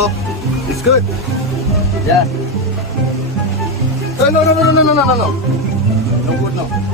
So, it's good. Yeah. No. No good, no.